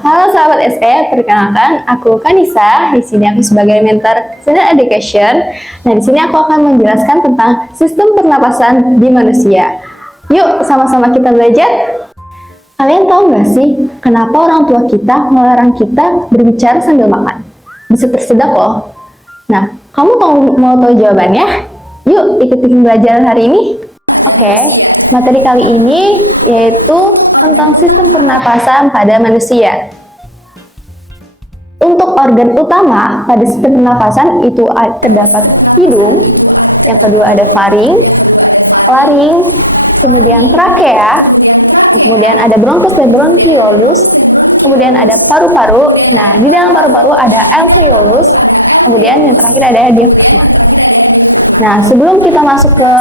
Halo sahabat SE, perkenalkan aku Kanisa. Di sini aku sebagai mentor Student Education. Nah, di sini aku akan menjelaskan tentang sistem pernapasan di manusia. Yuk, sama-sama kita belajar. Kalian tahu nggak sih, kenapa orang tua kita melarang kita berbicara sambil makan? Bisa tersedak loh. Nah, kamu mau tahu jawabannya? Yuk, ikutin pelajaran hari ini. Oke, materi kali ini yaitu tentang sistem pernapasan pada manusia. Untuk organ utama pada sistem pernapasan itu terdapat hidung, yang kedua ada faring, laring, kemudian trakea, kemudian ada bronkus dan bronkiolus, kemudian ada paru-paru. Nah, di dalam paru-paru ada alveolus, kemudian yang terakhir ada diafragma. Nah, sebelum kita masuk ke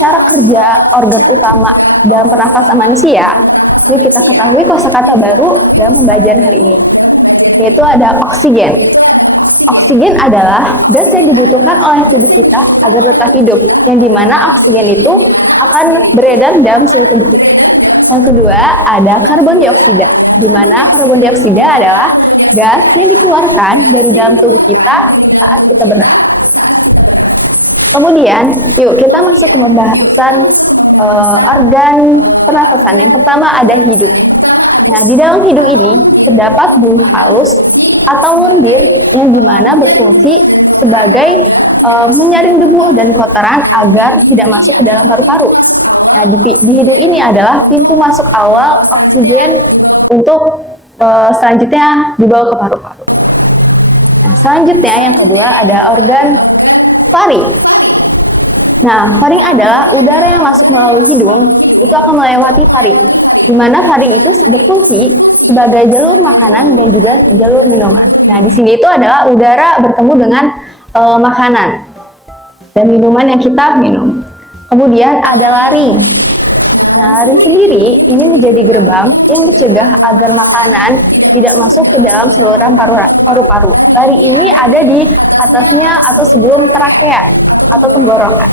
cara kerja organ utama dalam pernafasan manusia, yuk kita ketahui kosakata baru dalam pembelajaran hari ini, yaitu ada oksigen. Oksigen adalah gas yang dibutuhkan oleh tubuh kita agar tetap hidup, yang dimana oksigen itu akan beredar dalam seluruh tubuh kita. Yang kedua, ada karbon dioksida, di mana karbon dioksida adalah gas yang dikeluarkan dari dalam tubuh kita saat kita bernafas. Kemudian, yuk kita masuk ke pembahasan organ pernafasan. Yang pertama ada hidung. Nah, di dalam hidung ini terdapat bulu halus atau lendir yang dimana berfungsi sebagai menyaring debu dan kotoran agar tidak masuk ke dalam paru-paru. Nah, di hidung ini adalah pintu masuk awal oksigen untuk selanjutnya dibawa ke paru-paru. Nah, selanjutnya yang kedua ada organ faring. Nah, faring adalah udara yang masuk melalui hidung, itu akan melewati faring, di mana faring itu berfungsi sebagai jalur makanan dan juga jalur minuman. Nah, di sini itu adalah udara bertemu dengan makanan dan minuman yang kita minum. Kemudian ada laring. Nah, laring sendiri ini menjadi gerbang yang mencegah agar makanan tidak masuk ke dalam saluran paru-paru. Laring ini ada di atasnya atau sebelum trakea atau tenggorokan.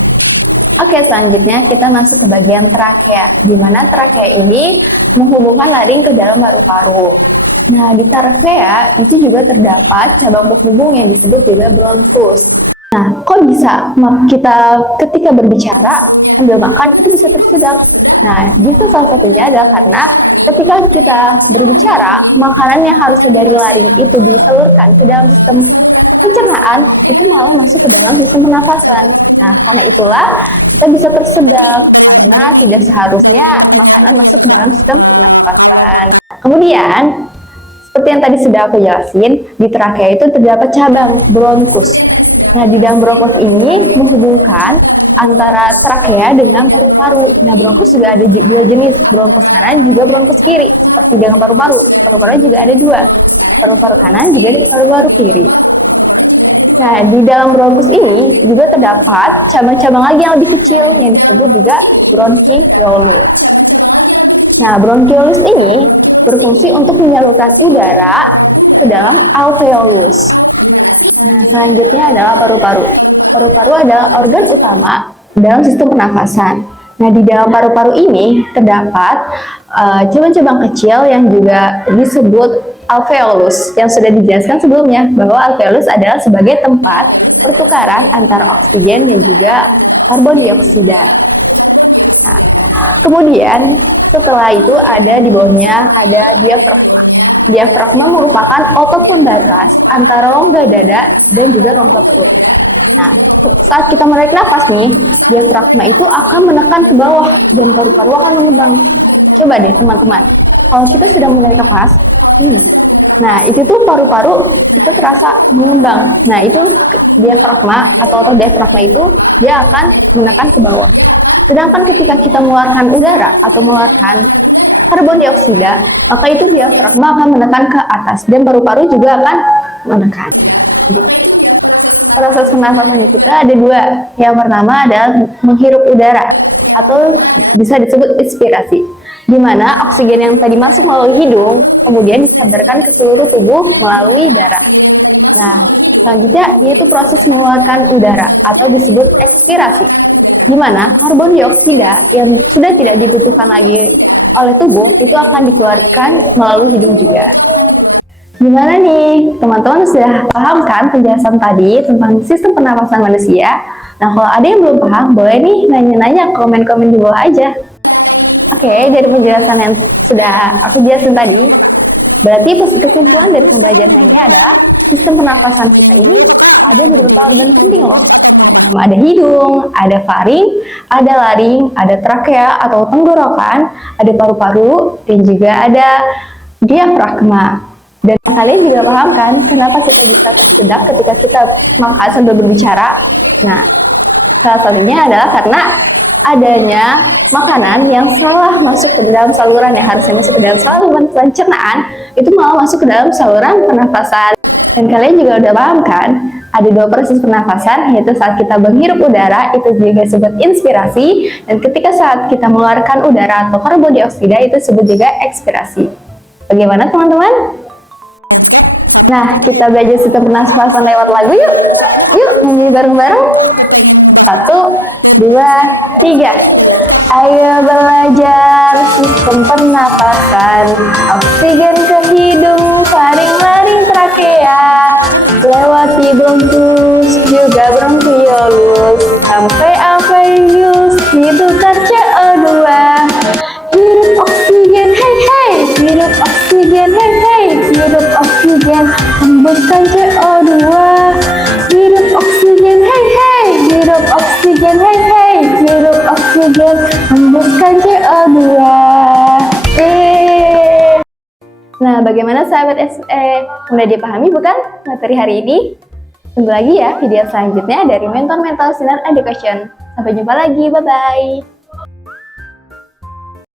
Oke, selanjutnya kita masuk ke bagian trakea, di mana trakea ini menghubungkan laring ke dalam paru-paru. Nah, di trakea itu juga terdapat cabang penghubung yang disebut juga bronkus. Nah, kok bisa kita ketika berbicara sambil makan itu bisa tersedak? Nah, bisa salah satunya adalah karena ketika kita berbicara, makanan yang harusnya dari laring itu disalurkan ke dalam sistem pencernaan itu malah masuk ke dalam sistem pernafasan. Nah, karena itulah kita bisa tersedak karena tidak seharusnya makanan masuk ke dalam sistem pernafasan. Kemudian, seperti yang tadi sudah aku jelasin, di trakea itu terdapat cabang bronkus. Nah, di dalam bronkus ini menghubungkan antara trakea dengan paru-paru. Nah, bronkus juga ada dua jenis, bronkus kanan juga bronkus kiri, seperti dengan paru-paru. Paru-paru juga ada dua, paru-paru kanan juga ada paru-paru kiri. Nah, di dalam bronkus ini juga terdapat cabang-cabang lagi yang lebih kecil yang disebut juga bronkiolus. Nah, bronkiolus ini berfungsi untuk menyalurkan udara ke dalam alveolus. Nah, selanjutnya adalah paru-paru. Paru-paru adalah organ utama dalam sistem pernafasan. Nah, di dalam paru-paru ini terdapat cabang-cabang kecil yang juga disebut alveolus, yang sudah dijelaskan sebelumnya bahwa alveolus adalah sebagai tempat pertukaran antara oksigen dan juga karbon dioksida. Nah, kemudian setelah itu ada di bawahnya ada diafragma. Diafragma merupakan otot pembatas antara rongga dada dan juga rongga perut. Nah, saat kita menarik nafas nih, diafragma itu akan menekan ke bawah dan paru-paru akan mengembang. Coba deh teman-teman, kalau kita sedang menarik nafas, nah itu tuh paru-paru itu terasa mengembang. Nah, itu diafragma atau otot diafragma itu dia akan menekan ke bawah. Sedangkan ketika kita mengeluarkan udara atau mengeluarkan karbon dioksida, maka itu diafragma akan menekan ke atas dan paru-paru juga akan menekan. Gitu. Proses pernafasan kita ada dua. Yang pertama adalah menghirup udara atau bisa disebut inspirasi, di mana oksigen yang tadi masuk melalui hidung kemudian disadarkan ke seluruh tubuh melalui darah. Nah, selanjutnya yaitu proses mengeluarkan udara atau disebut ekspirasi, di mana karbon dioksida yang sudah tidak dibutuhkan lagi oleh tubuh itu akan dikeluarkan melalui hidung juga. Gimana nih, teman-teman sudah paham kan penjelasan tadi tentang sistem pernapasan manusia? Nah, kalau ada yang belum paham, boleh nih nanya-nanya komen-komen di bawah aja. Oke, dari penjelasan yang sudah aku jelasin tadi, berarti kesimpulan dari pembelajaran ini adalah sistem pernapasan kita ini ada beberapa organ penting loh. Yang pertama ada hidung, ada faring, ada laring, ada trakea atau tenggorokan, ada paru-paru, dan juga ada diafragma. Dan kalian juga paham kan kenapa kita bisa tersedak ketika kita makan sambil berbicara? Nah, salah satunya adalah karena adanya makanan yang salah masuk ke dalam saluran yang harusnya masuk ke dalam saluran pencernaan, itu malah masuk ke dalam saluran pernafasan. Dan kalian juga udah paham kan, ada dua proses pernafasan, yaitu saat kita menghirup udara, itu juga disebut inspirasi, dan ketika saat kita mengeluarkan udara atau karbon dioksida, itu disebut juga ekspirasi. Bagaimana teman-teman? Nah, kita belajar sistem pernafasan lewat lagu yuk. Yuk, nyanyi bareng-bareng. 1, 2, 3. Ayo belajar sistem pernapasan. Oksigen ke hidung, faring, laring, trakea. Lewati bronkus, juga bronkiolus. Sampai alveolus, ditukar CO2. Hirup oksigen, hei hei. Hirup oksigen, hei hei. Hirup oksigen, hembuskan CO2. Hirup oksigen, hei hei. Hirup oksigen, hei hei. Hirup oksigen, hembuskan CO2. Nah, bagaimana sahabat SE? Mudah dipahami bukan materi hari ini? Tunggu lagi ya video selanjutnya dari Mentor Mental Sinar Education. Sampai jumpa lagi, bye-bye.